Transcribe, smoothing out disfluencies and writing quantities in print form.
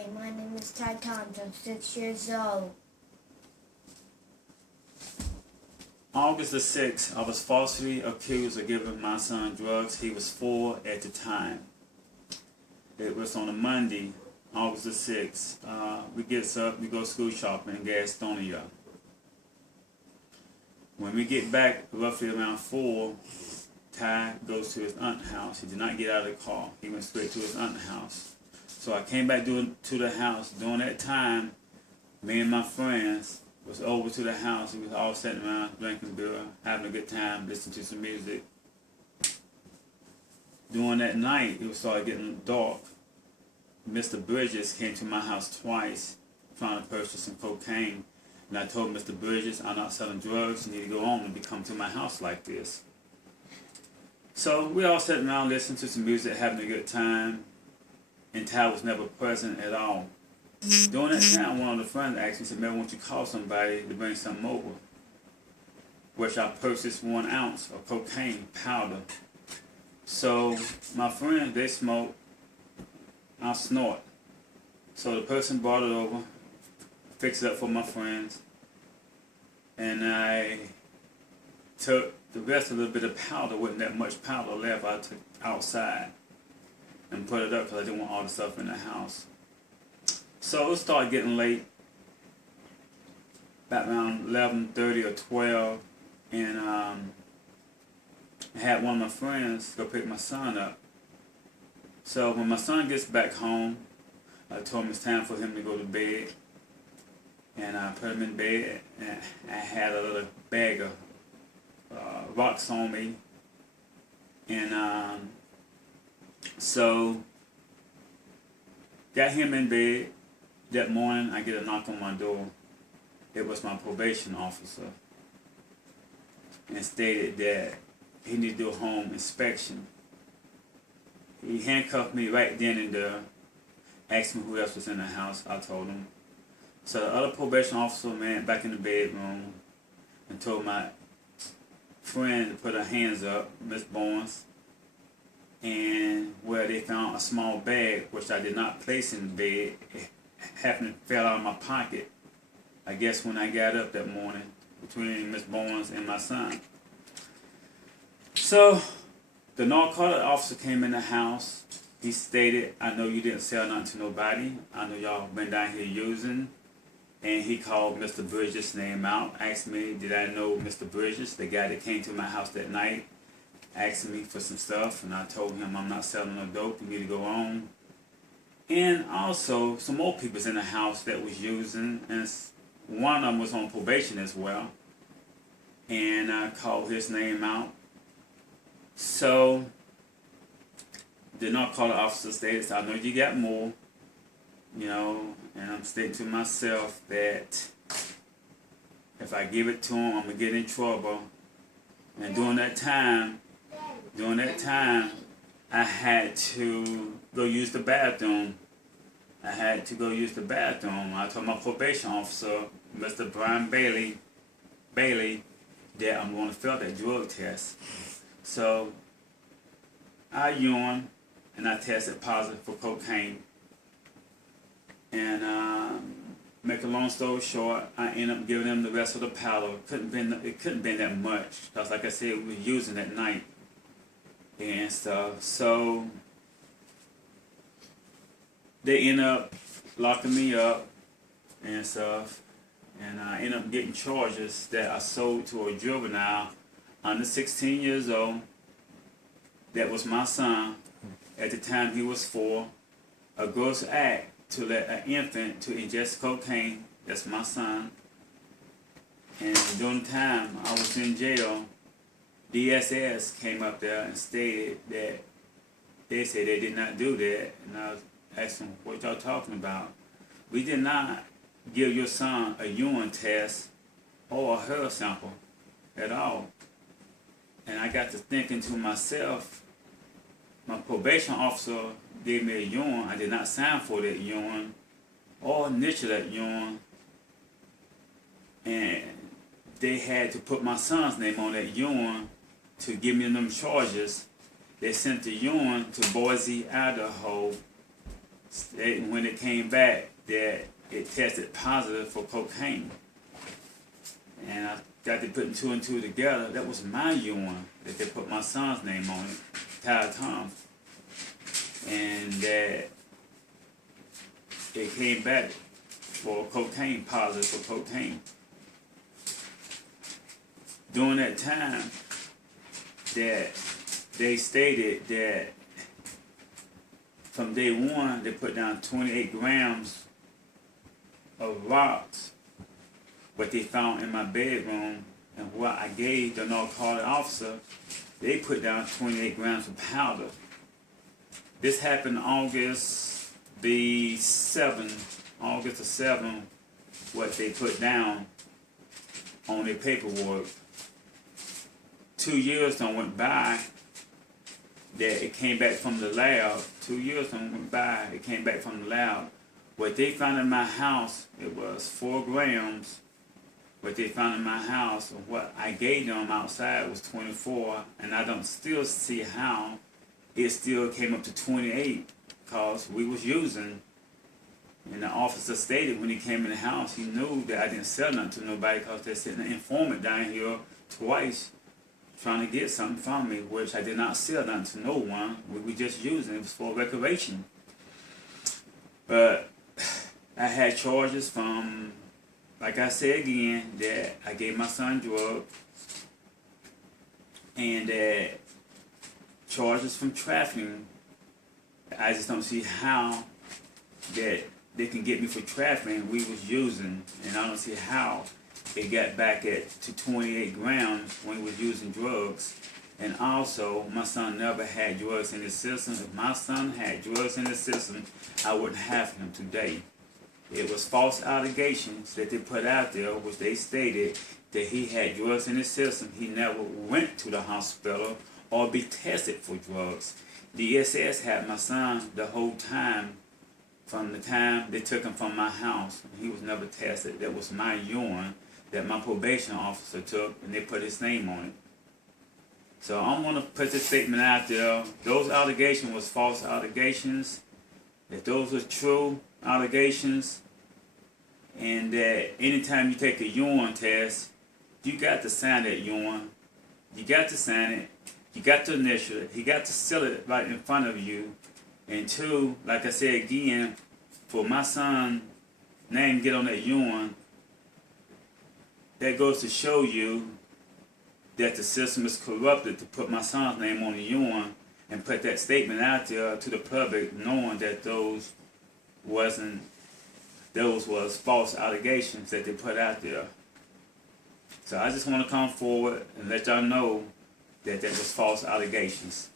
Hey, my name is Ty Thompson. I'm 6 years old. August the 6th, I was falsely accused of giving my son drugs. He was 4 at the time. It was on a Monday, August the 6th. We get up, we go school shopping in Gastonia. When we get back, roughly around 4, Ty goes to his aunt's house. He did not get out of the car. He went straight to his aunt's house. So I came back to the house. During that time, me and my friends was over to the house. We was all sitting around drinking beer, having a good time, listening to some music. During that night, it started getting dark. Mr. Bridges came to my house twice trying to purchase some cocaine. And I told Mr. Bridges, I'm not selling drugs. You need to go home and come to my house like this. So we all sat around listening to some music, having a good time. And Ty was never present at all. During that time, one of the friends asked me, said, "Man, won't you call somebody to bring something over?" Which I purchased 1 ounce of cocaine powder. So my friends, they smoke, I snort. So the person brought it over, fixed it up for my friends, and I took the rest of the bit of powder, wasn't that much powder left, I took outside and put it up because I didn't want all the stuff in the house. So it started getting late, about around 11:30 or 12, and I had one of my friends go pick my son up. So when my son gets back home, I told him it's time for him to go to bed, and I put him in bed, and I had a little bag of rocks on me, and so got him in bed. That morning, I get a knock on my door. It was my probation officer, and stated that he needed to do a home inspection. He handcuffed me right then and there, asked me who else was in the house. I told him. So the other probation officer went back in the bedroom and told my friend to put her hands up, Miss Barnes, and where they found a small bag, which I did not place in the bed. It happened to fell out of my pocket, I guess, when I got up that morning, between Miss Barnes and my son. So the narcotic officer came in the house. He stated, "I know you didn't sell nothing to nobody. I know y'all been down here using." And he called Mr. Bridges' name out, asked me, did I know Mr. Bridges, the guy that came to my house that night, asking me for some stuff. And I told him, I'm not selling no dope, you need to go on. And also, some more people's in the house that was using, and one of them was on probation as well. And I called his name out. So the narcotic officer stated, "I know you got more, you know," and I'm stating to myself that if I give it to him, I'm gonna get in trouble. And during that time, I had to go use the bathroom. I told my probation officer, Mr. Brian Bailey, that I'm going to fill that drug test. So I urine, and I tested positive for cocaine. And make a long story short, I ended up giving them the rest of the powder. It couldn't been that much, because like I said, we were using at night and stuff. So they end up locking me up and stuff, and I end up getting charges that I sold to a juvenile under 16 years old. That was my son. At the time he was 4. A gross act to let an infant to ingest cocaine. That's my son. And during the time I was in jail, DSS came up there and stated that they said they did not do that. And I was asking, what y'all talking about? We did not give your son a urine test or a hair sample at all. And I got to thinking to myself, my probation officer gave me a urine. I did not sign for that urine or initial that urine. And they had to put my son's name on that urine to give me them charges. They sent the urine to Boise, Idaho, And when it came back, that it tested positive for cocaine. And I got to putting two and two together. That was my urine that they put my son's name on it, Ty Tom. And that it came back for cocaine, positive for cocaine. During that time, that they stated that from day one, they put down 28 grams of rocks, what they found in my bedroom, and what I gave the narcotic officer, they put down 28 grams of powder. This happened August the 7th, August the 7th, what they put down on their paperwork. 2 years done went by that it came back from the lab. 2 years done went by, it came back from the lab. What they found in my house, it was 4 grams. What they found in my house, what I gave them outside was 24, and I don't still see how it still came up to 28, because we was using. And the officer stated when he came in the house, he knew that I didn't sell nothing to nobody, because they're sitting an informant down here twice trying to get something from me, which I did not sell nothing to no one. We were just using it. Was for recreation. But I had charges from, like I said again, that I gave my son drugs, and that charges from trafficking. I just don't see how that they can get me for trafficking. We was using, and I don't see how it got back to 28 grams when he was using drugs. And also, my son never had drugs in his system. If my son had drugs in his system, I wouldn't have him today. It was false allegations that they put out there, which they stated that he had drugs in his system. He never went to the hospital or be tested for drugs. The SS had my son the whole time, from the time they took him from my house. He was never tested. That was my urine that my probation officer took, and they put his name on it. So I'm going to put this statement out there. Those allegations was false allegations. If those were true allegations, and that anytime you take a urine test, you got to sign that urine. You got to sign it. You got to initial it. He got to seal it right in front of you. And two, like I said again, for my son's name to get on that urine, that goes to show you that the system is corrupted to put my son's name on the urine and put that statement out there to the public, knowing that those was false allegations that they put out there. So I just want to come forward and let y'all know that was false allegations.